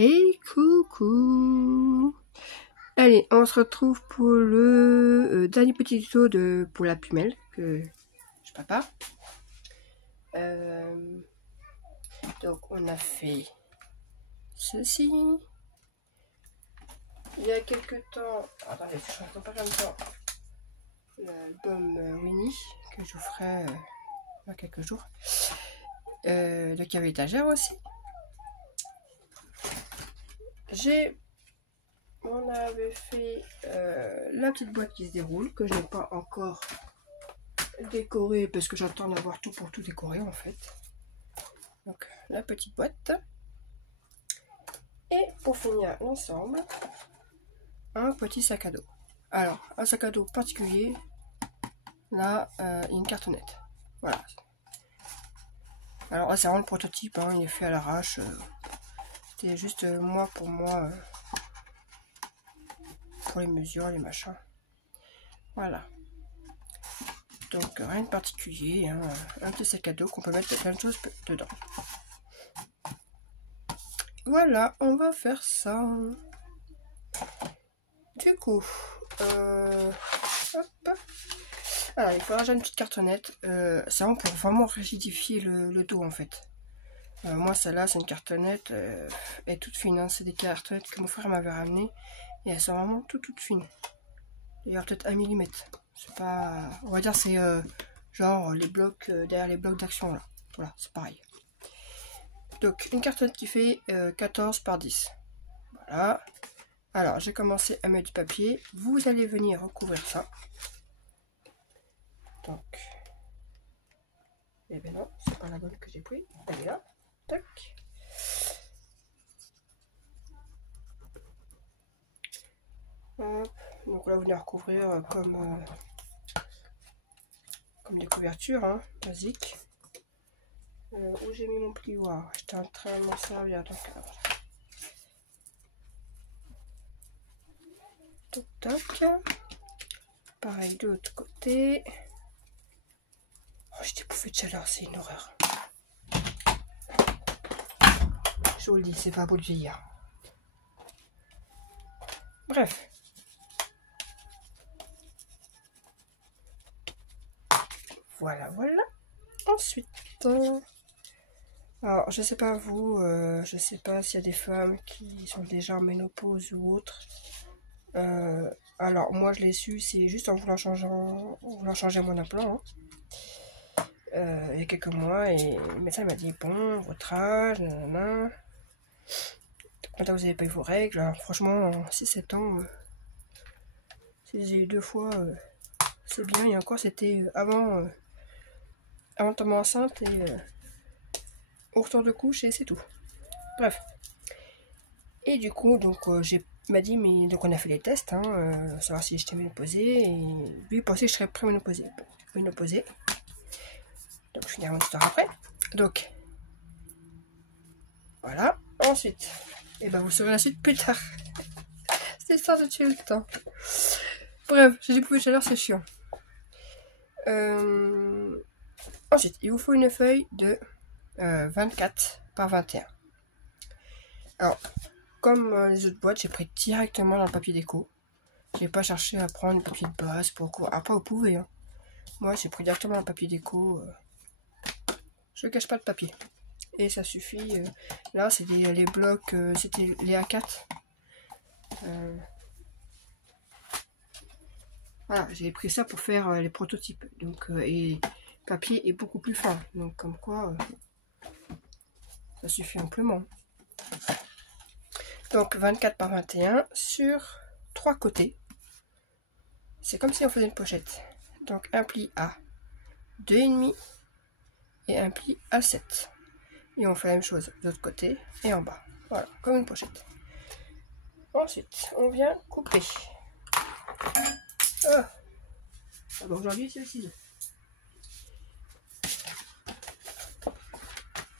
Et coucou. Allez, on se retrouve pour le dernier petit tuto pour la pumelle que je prépare. Donc on a fait ceci. Il y a quelques temps, attendez, je ne pas comme ça, l'album Winnie que je vous ferai dans quelques jours. Le cave étagère aussi. On avait fait la petite boîte qui se déroule, que je n'ai pas encore décorée parce que j'attends d'avoir tout pour tout décorer en fait. Donc la petite boîte. Et pour finir l'ensemble, un petit sac à dos. Alors, un sac à dos particulier, là, il y a une cartonnette. Voilà. Alors là, c'est vraiment le prototype, hein, il est fait à l'arrache. C'était juste moi, pour les mesures, les machins. Voilà. Donc rien de particulier, hein, un petit sac à dos qu'on peut mettre plein de choses dedans. Voilà, on va faire ça. Du coup, hop. Alors il faudra déjà une petite cartonnette. C'est vraiment pour vraiment rigidifier le dos en fait. Moi celle-là c'est une cartonnette, elle est toute fine, hein. C'est des cartonnettes que mon frère m'avait ramené et elles sont vraiment toutes fines. D'ailleurs peut-être 1 mm. C'est pas, on va dire c'est genre les blocs derrière les blocs d'action là. Voilà, c'est pareil. Donc une cartonnette qui fait 14 par 10. Voilà. Alors j'ai commencé à mettre du papier. Vous allez venir recouvrir ça. Donc, eh ben non, c'est pas la bonne que j'ai pris. Elle est là. Tac. Hop. Donc là vous venez recouvrir comme des couvertures, hein, basiques. Où j'ai mis mon plioir, j'étais en train de m'en servir, donc toc toc. Pareil de l'autre côté. Oh, j'ai des bouffées de chaleur, c'est une horreur. Je vous le dis, c'est pas beau de vieillir. Bref. Voilà. Ensuite, alors je sais pas vous, je sais pas s'il y a des femmes qui sont déjà en ménopause ou autre. Alors moi je l'ai su, c'est juste en voulant changer mon implant. Hein. Il y a quelques mois et le médecin m'a dit bon, votre âge, nanana. Quand vous n'avez pas eu vos règles, alors franchement 6-7 ans, si j'ai eu 2 fois, c'est bien. Et encore c'était avant de tomber enceinte et au retour de couche et c'est tout. Bref. Et du coup donc m'a dit mais donc on a fait les tests, hein, savoir si j'étais ménopausée et lui il pensait que je serais préménopausée. Donc je finirai mon histoire après. Donc voilà. Ensuite, et ben vous saurez la suite plus tard. C'est histoire de tuer le temps. Bref, j'ai des bouffées de chaleur, c'est chiant. Ensuite, il vous faut une feuille de 24 par 21. Alors, comme les autres boîtes, j'ai pris directement dans le papier déco. J'ai pas cherché à prendre le papier de base pour quoi. Après, vous pouvez. Hein. Moi, j'ai pris directement dans le papier déco. Je ne cache pas de papier. Et ça suffit. Là, c'est les blocs. C'était les A4. Voilà, j'ai pris ça pour faire les prototypes. Donc, et le papier est beaucoup plus fin. Donc, comme quoi, ça suffit amplement. Donc, 24 par 21 sur 3 côtés. C'est comme si on faisait une pochette. Donc, un pli à 2,5 et un pli à 7. Et on fait la même chose de l'autre côté et en bas. Voilà, comme une pochette. Ensuite, on vient couper. Bon, aujourd'hui, c'est le ciseau.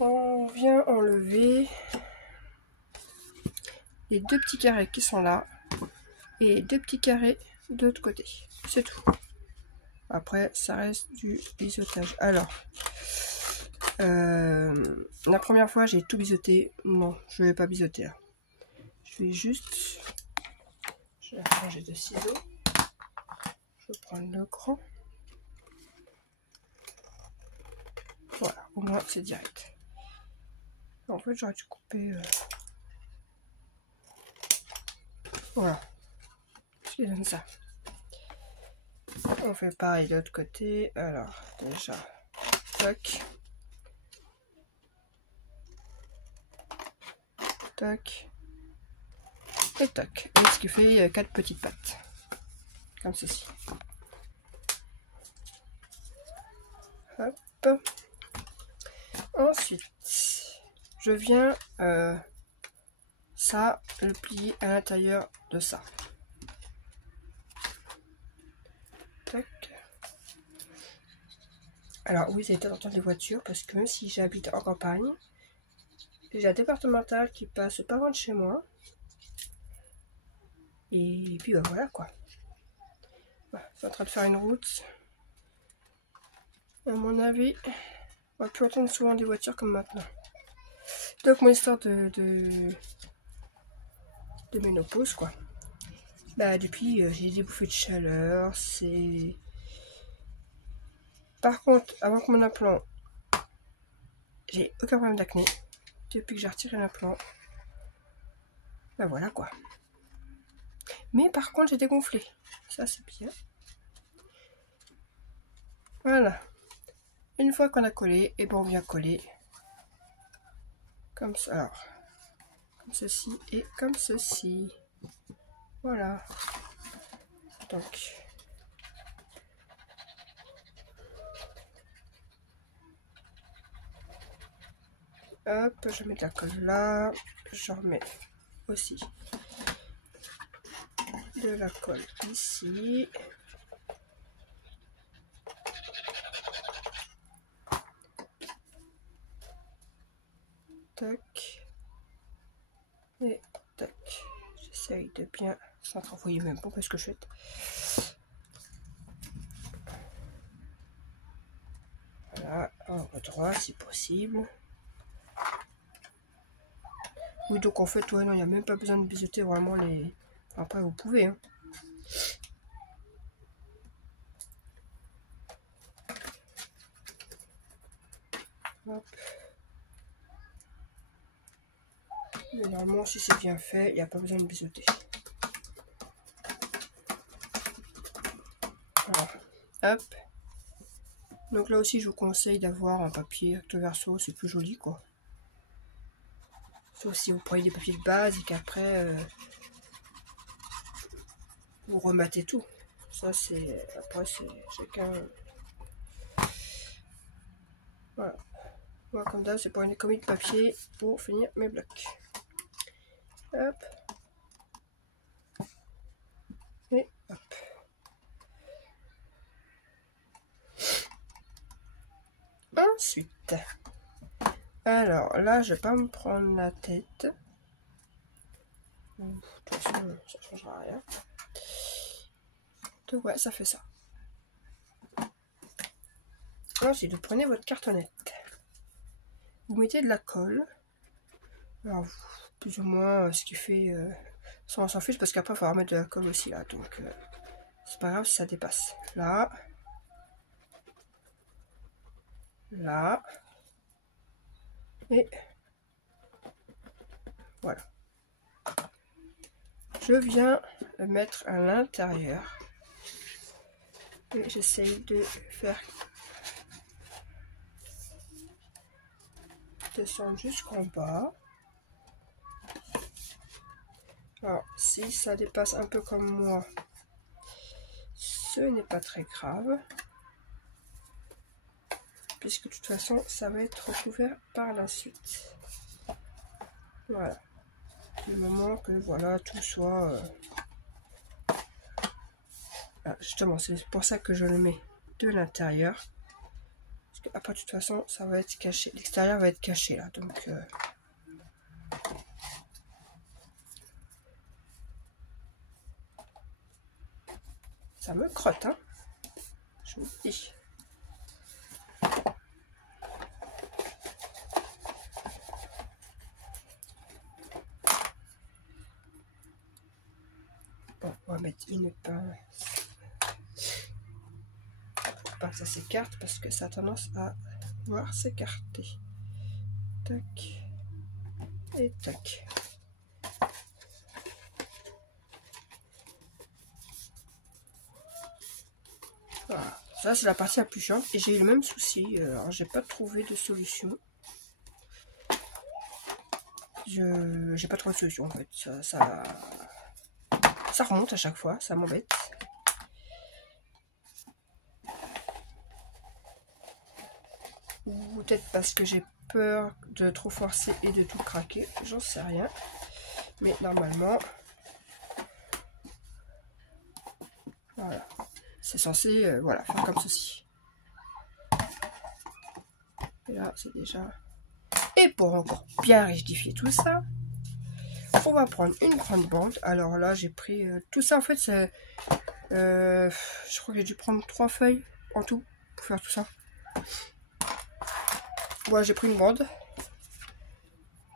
On vient enlever les 2 petits carrés qui sont là et les 2 petits carrés de l'autre côté. C'est tout. Après, ça reste du biseautage. Alors, la première fois, j'ai tout biseauté. Non, je vais pas biseauter là. vais juste... Je vais ranger de ciseaux. Je vais prendre le grand. Voilà, au moins c'est direct. En fait, j'aurais dû couper... Voilà. Je donne ça. On fait pareil de l'autre côté. Alors, déjà, tac. Tac. Et tac. Et ce qui fait 4 petites pattes. Comme ceci. Hop. Ensuite, je viens ça, le plier à l'intérieur de ça. Tac. Alors oui, vous allez peut-être entendre les voitures parce que même si j'habite en campagne, j'ai la départementale qui passe pas loin de chez moi. Et puis bah, voilà quoi. Voilà, c'est en train de faire une route. À mon avis, on va plus entendre souvent des voitures comme maintenant. Donc mon histoire de ménopause quoi. Bah depuis j'ai des bouffées de chaleur, c'est... Par contre, avant que mon implant, j'ai aucun problème d'acné. Depuis que j'ai retiré l'implant, bah voilà quoi. Mais par contre, j'ai dégonflé. Ça, c'est bien. Voilà. Une fois qu'on a collé, et ben on vient coller. Comme ça. Alors, comme ceci et comme ceci. Voilà. Donc. Hop, je mets de la colle là. Je remets aussi de la colle ici. Tac. Et tac. J'essaye de bien centrifuger même pas parce que je fais. Voilà, en droit si possible. Oui, donc en fait, ouais, non, il n'y a même pas besoin de biseauter vraiment les... Après, vous pouvez, hein. Hop. Mais normalement, si c'est bien fait, il n'y a pas besoin de biseauter. Voilà. Hop. Donc là aussi, je vous conseille d'avoir un papier recto verso, c'est plus joli, quoi. Sauf si vous prenez des papiers de base et qu'après, vous rematez tout. Ça, c'est... Après, c'est chacun... Voilà. Moi, comme d'hab, c'est pour une économie de papier pour finir mes blocs. Hop. Et hop. Ensuite, alors là, je vais pas me prendre la tête. De toute façon, ça changera rien. Donc ouais, ça fait ça. Ensuite, vous prenez votre cartonnette. Vous mettez de la colle. Alors, plus ou moins ce qui fait... ça, on s'en fiche parce qu'après, il faudra mettre de la colle aussi là. Donc, c'est pas grave si ça dépasse. Là. Là. Et voilà. Je viens le mettre à l'intérieur. Et j'essaye de faire descendre jusqu'en bas. Alors, si ça dépasse un peu comme moi, ce n'est pas très grave. Puisque de toute façon, ça va être recouvert par la suite. Voilà. Du moment que voilà, tout soit... Ah, justement, c'est pour ça que je le mets de l'intérieur. Parce qu'après, de toute façon, ça va être caché. L'extérieur va être caché là. Donc... ça me crotte, hein. Je vous le dis. va mettre une pince pour pas que ça s'écarte parce que ça a tendance à vouloir s'écarter. Tac et tac. Voilà, ça c'est la partie la plus chiante et j'ai eu le même souci. Alors j'ai pas trouvé de solution. J'ai pas trouvé de solution en fait. Ça remonte à chaque fois, ça m'embête. Ou peut-être parce que j'ai peur de trop forcer et de tout craquer, j'en sais rien. Mais normalement, voilà, c'est censé voilà, faire comme ceci. Et là, c'est déjà... Et pour encore bien rigidifier tout ça, on va prendre une grande bande. Alors là, j'ai pris tout ça, en fait, c'est... je crois que j'ai dû prendre 3 feuilles en tout pour faire tout ça. Voilà, j'ai pris une bande.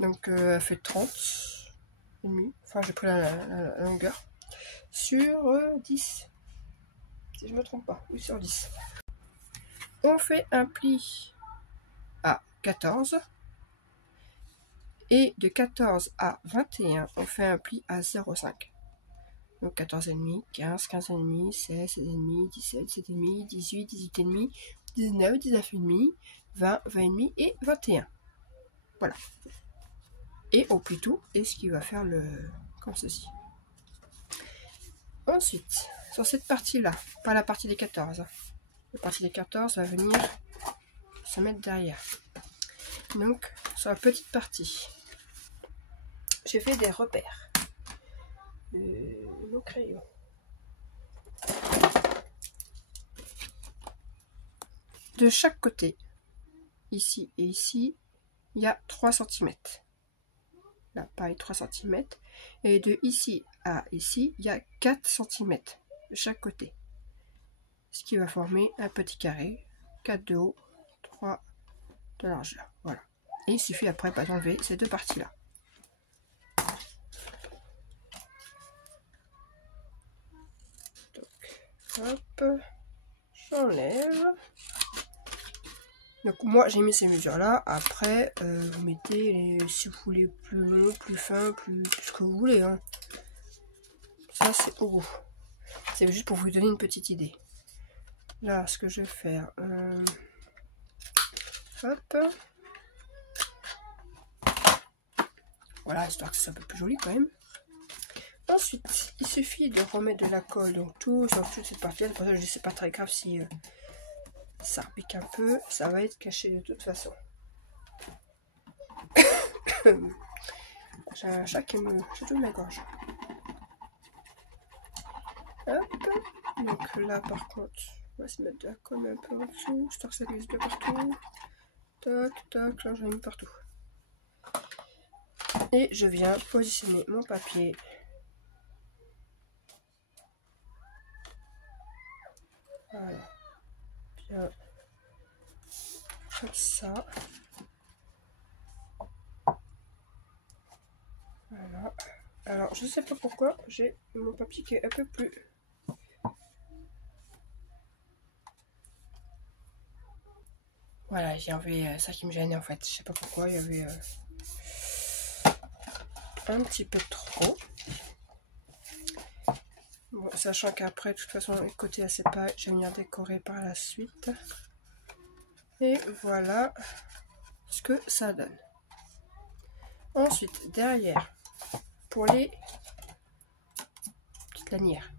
Donc, elle fait 30 et demi. Enfin, j'ai pris la longueur. Sur 10. Si je me trompe pas. Oui, sur 10. On fait un pli à 14. Et de 14 à 21, on fait un pli à 0,5. Donc 14,5, 15, 15,5, 16,5, 17, 7,5, 18, 18,5, 19, 19,5, 20, 20,5 et 21. Voilà. Et au pli tout, et ce qui va faire le... comme ceci. Ensuite, sur cette partie-là, pas la partie des 14. La partie des 14 va venir se mettre derrière. Donc, sur la petite partie, j'ai fait des repères. Mon crayon. De chaque côté, ici et ici, il y a 3 cm. Là, pareil, 3 cm. Et de ici à ici, il y a 4 cm de chaque côté. Ce qui va former un petit carré, 4 de haut, 3 de largeur. Voilà. Et il suffit après d'enlever ces deux parties-là. Hop, j'enlève. Donc moi j'ai mis ces mesures là. Après vous mettez si vous voulez plus long, plus fin, plus ce que vous voulez. Hein. Ça c'est au goût. C'est juste pour vous donner une petite idée. Là ce que je vais faire. Hop. Voilà, histoire que c'est un peu plus joli quand même. Ensuite, il suffit de remettre de la colle donc tout sur toute cette partie-là. C'est pour ça que je dis c'est pas très grave si ça repique un peu. Ça va être caché de toute façon. J'ai un chat qui me chatouille la gorge. Hop. Donc là par contre, on va se mettre de la colle un peu en dessous, histoire que ça glisse de partout. Tac, tac, là j'en ai mis partout. Et je viens positionner mon papier. Voilà. Bien. Comme ça. Voilà. Alors, je sais pas pourquoi, j'ai mon papier qui est un peu plus... Voilà, j'ai enlevé ça qui me gênait en fait. Je sais pas pourquoi, il y avait un petit peu trop. Bon, sachant qu'après, de toute façon, le côté assez pas, je vais venir décorer par la suite. Et voilà ce que ça donne. Ensuite, derrière, pour les petites lanières.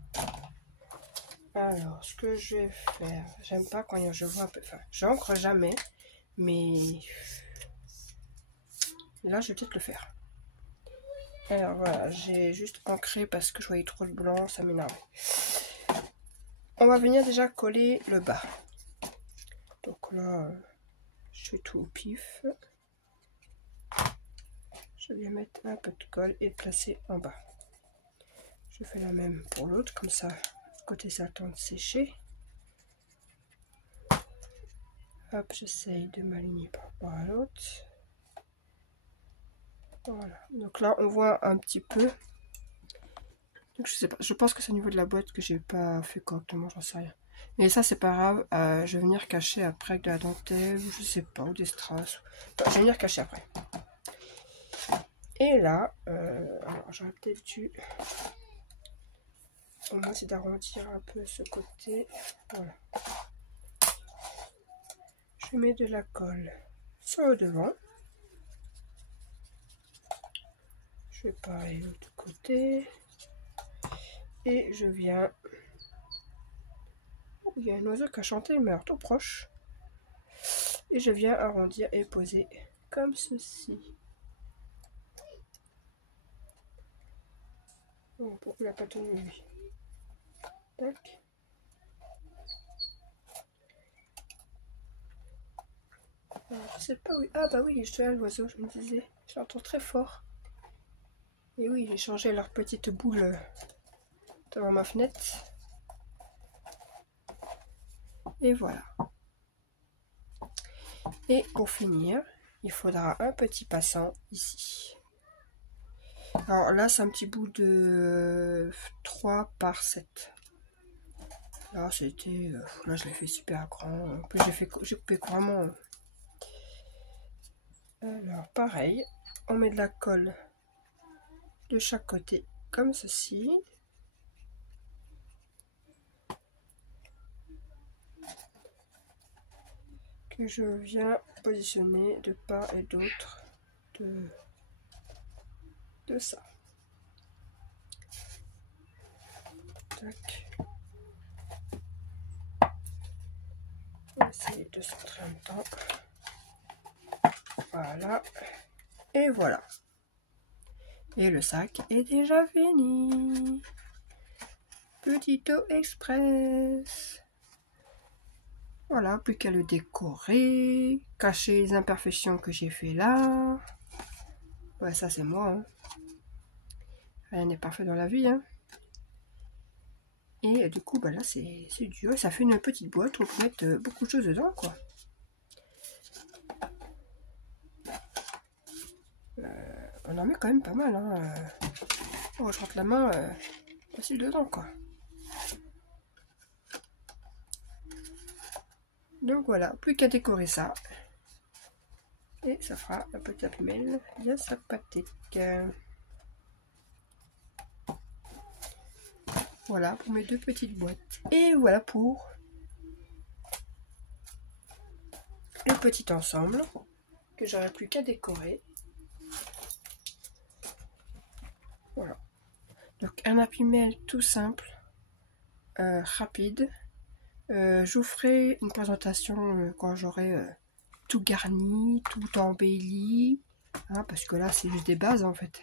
Alors, ce que je vais faire, j'aime pas quand je vois un peu, enfin, j'encre jamais, mais là, je vais peut-être le faire. Alors voilà, j'ai juste ancré parce que je voyais trop de blanc, ça m'énerve. On va venir déjà coller le bas. Donc là, je fais tout au pif. Je vais mettre un peu de colle et placer en bas. Je fais la même pour l'autre, comme ça, côté ça attend de sécher. Hop, j'essaye de m'aligner par rapport à l'autre. Voilà, donc là on voit un petit peu Donc je sais pas, je pense que c'est au niveau de la boîte que j'ai pas fait correctement, j'en sais rien. Mais ça c'est pas grave, je vais venir cacher après avec de la dentelle, ou je sais pas, ou des strass. Enfin, je vais venir cacher après. Et là, alors j'aurais peut-être dû... Au moins c'est d'arrondir un peu ce côté. Voilà. Je mets de la colle sur le devant. Je fais pareil de l'autre côté. Et je viens... Oh, il y a un oiseau qui a chanté, mais alors tout proche. Et je viens arrondir et poser comme ceci. Oh, pourquoi il n'a pas tenu lui? Tac. Alors, je sais pas où... Ah bah oui, je suis là l'oiseau, je me disais. Je l'entends très fort. Et oui, j'ai changé leur petite boule devant ma fenêtre. Et voilà. Et pour finir, il faudra un petit passant ici. Alors là, c'est un petit bout de 3 par 7. Là, c'était... là, je l'ai fait super grand. En plus, j'ai coupé couramment. Alors, pareil, on met de la colle de chaque côté, comme ceci. Que je viens positionner de part et d'autre de ça. Tac. On va essayer de centrer en même temps. Voilà. Et voilà. Et le sac est déjà fini. Petito Express. Voilà, plus qu'à le décorer, cacher les imperfections que j'ai fait là. Ouais, ça c'est moi. Hein. Rien n'est parfait dans la vie. Hein. Et du coup, bah là c'est dur. Ça fait une petite boîte où on peut mettre beaucoup de choses dedans, quoi. On en met quand même pas mal. Hein. Oh, je rentre la main facile dedans, quoi. Donc voilà, plus qu'à décorer ça. Et ça fera un petit Happy Mail bien sympathique. Voilà pour mes deux petites boîtes. Et voilà pour le petit ensemble que j'aurais plus qu'à décorer. Voilà. Donc un Happy Mail tout simple, rapide. Je vous ferai une présentation quand j'aurai tout garni, tout embelli. Hein, parce que là c'est juste des bases en fait.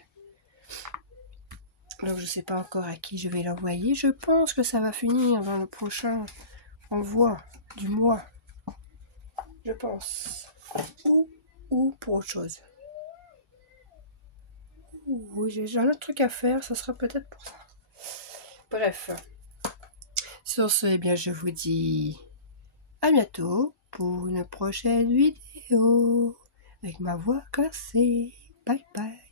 Donc je sais pas encore à qui je vais l'envoyer. Je pense que ça va finir dans le prochain envoi du mois. Je pense. Ou pour autre chose. Oui, j'ai un autre truc à faire. Ça sera peut-être pour ça. Bref. Sur ce, eh bien, je vous dis à bientôt pour une prochaine vidéo avec ma voix cassée. Bye bye.